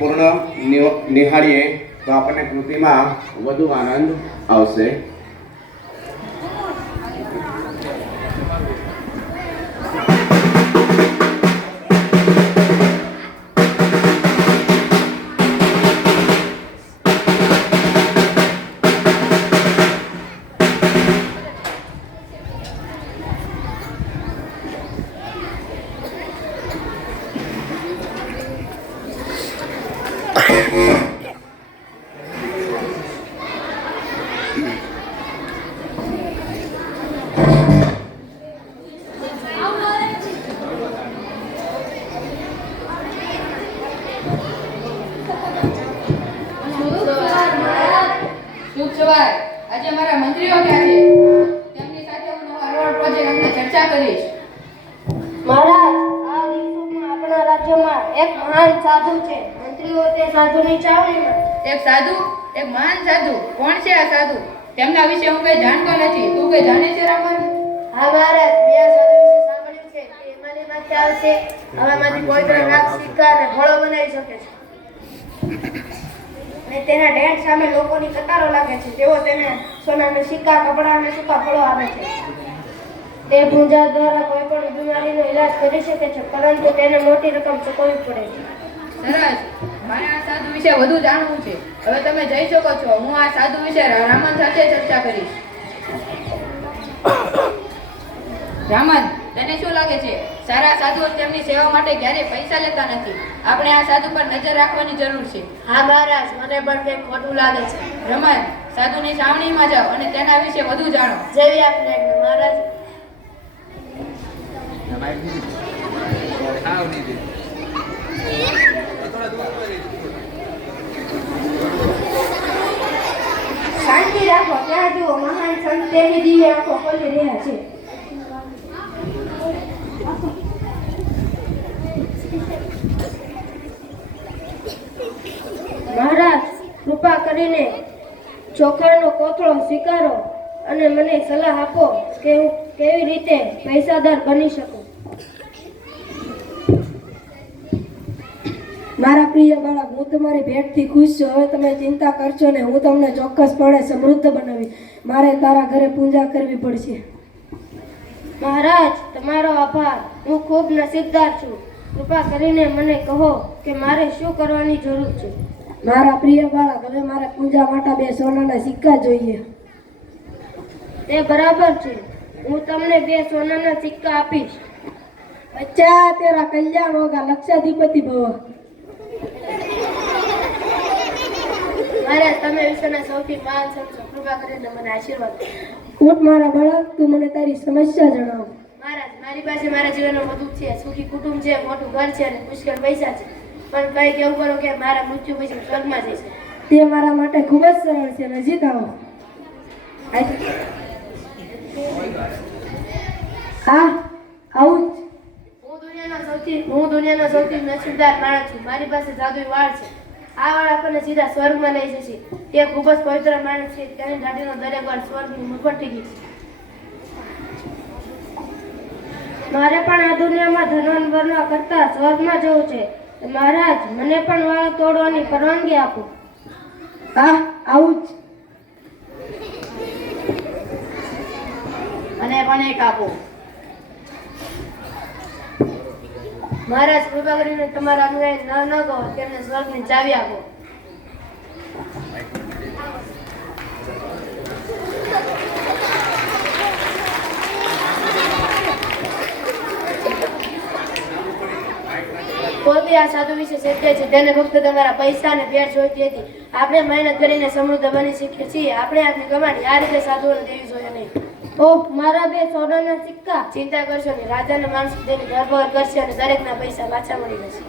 પૂર્ણ નિહાળીએ તો આપણને કૃતિમાં વધુ આનંદ આવશે. આજે અમારા મંત્રીઓ ક્યાં છે? તેમની સાથે હું નવા રોડ પ્રોજેક્ટ અંગે ચર્ચા કરીશ. મહારાજ, આ દિવસોમાં આપણા રાજ્યમાં એક મહાન સાધુ છે. મંત્રીઓ તે સાધુની ચાવણીમાં. એક મહાન સાધુ? કોણ છે આ સાધુ? તેમના વિશે હું કઈ જાણતો નથી. તું કઈ જાણે છે રામન? હા મહારાજ, મેં આ સાધુ વિશે સાંભળ્યું છે કે હિમાલયમાંથી આવે છે. હવામાંથી પવિત્ર નાગ સિક્કા અને ફળો બનાવી શકે છે. અને તેના ડેટ સામે લોકોની કતારો લાગે છે. તેઓ તેને સોનાના સિક્કા, કપડાં અને સૂકા ફળો આપે છે. તે પૂજા દ્વારા કોઈ પણ બીમારીનો ઈલાજ કરી શકે છે, પરંતુ તેને મોટી રકમ ચૂકવવી પડે છે. સરસ, મારે આ સાધુ વિશે વધુ જાણવું છે. હવે તમે જઈ શકો છો. હું આ સાધુ વિશે રામન સાથે ચર્ચા કરીશ. રામન, તને શું લાગે છે? સારા સાધુઓ તેમની સેવા માટે ક્યારેય પૈસા લેતા નથી. આપણે આ સાધુ પર નજર રાખવાની જરૂર છે. હા મહારાજ, મને પણ કંઈક ખોટું લાગે છે. રમન, સાધુની છાવણીમાં જાઓ અને તેના વિશે વધુ જાણો. જેવી આપને મહારાજ. શાંતિ રાખો. ત્યાં જુઓ, મહાન સંત તેની દિવ્ય આંખો ખોલી રહ્યા છે. મહારાજ, કૃપા કરીને ચોખાનો કોથળો સ્વીકારો અને મને સલાહ આપો કે હું કેવી રીતે પૈસાદાર બની શકું. મારા પ્રિય બાળક, હું તમારી ભેટથી ખુશ છું. હવે તમે ચિંતા કરશો ને. હું તમને ચોક્કસપણે સમૃદ્ધ બનાવી. મારે તારા ઘરે પૂજા કરવી પડશે. મહારાજ, તમારો આભાર. હું ખૂબ નસીબદાર છું. કૃપા કરીને મને કહો કે મારે શું કરવાની જરૂર છે. મારા પ્રિય બાળક, હવે મારે પૂજા માટે 2 સોનાના સિક્કા જોઈએ. તે બરાબર છે. હું તમને 2 સોનાના સિક્કા આપીશ. બચ્ચા, તેરા કલ્યાણ હોગા. લક્ષાધિપતિ ભવ. મહારાજ, તમે વિશ્વના સૌથી મહાન સંત છો. કૃપા કરીને મને આશીર્વાદ આપો. ઉઠ મારા બાળક, તું મને તારી સમસ્યા જણાવ. મહારાજ, મારી પાસે મારા જીવનમાં બધું છે. સુખી કુટુંબ છે, મોટું ઘર છે અને પુષ્કળ પૈસા છે. પણ કઈ કેવું કરો કે મારા મૃત્યુ પછી સ્વર્ગમાં જઈશ. તે મારા માટે ખૂબ જ સરળ છે. નજીક આવો. હા, આવું જ. હું દુનિયાનો સૌથી નસીબદાર માણસ છું. મારી પાસે જાદુઈ વાળ છે. આ વાળ આપણને સીધા સ્વર્ગમાં લઈ જશે. તે ખૂબ જ પવિત્ર માણસ છે. તેની દાઢીનો દરેક વાળ સ્વર્ગની મફત ટિકિટ છે. મારે પણ આ દુનિયામાં ધનવાન બનવા કરતા સ્વર્ગમાં જવું છે. મહારાજ, મને પણ વાળ તોડવાની પરવાનગી આપો. હા, આવું જ. અને પણ એક આપો. મહારાજ, કૃપા કરીને તમારા અનુયાયી ન કહો તેમને સ્વર્ગની ચાવી આપો. કોઈ આ સાધુ વિશે સત્ય છે. તેને ફક્ત તમારા પૈસા અને ભેટ જોઈતી હતી. આપણે મહેનત કરીને સમૃદ્ધ બની શકીએ છીએ. આપણે આપની કમાણી આ રીતે સાધુઓને દેવી જોઈએ નહીં. ઓહ, મારા 2 સોનાના સિક્કા. ચિંતા કરશો નહીં. રાજાને માણસ તેની ધરપકડ કરશે અને દરેકના પૈસા પાછા મળી જશે.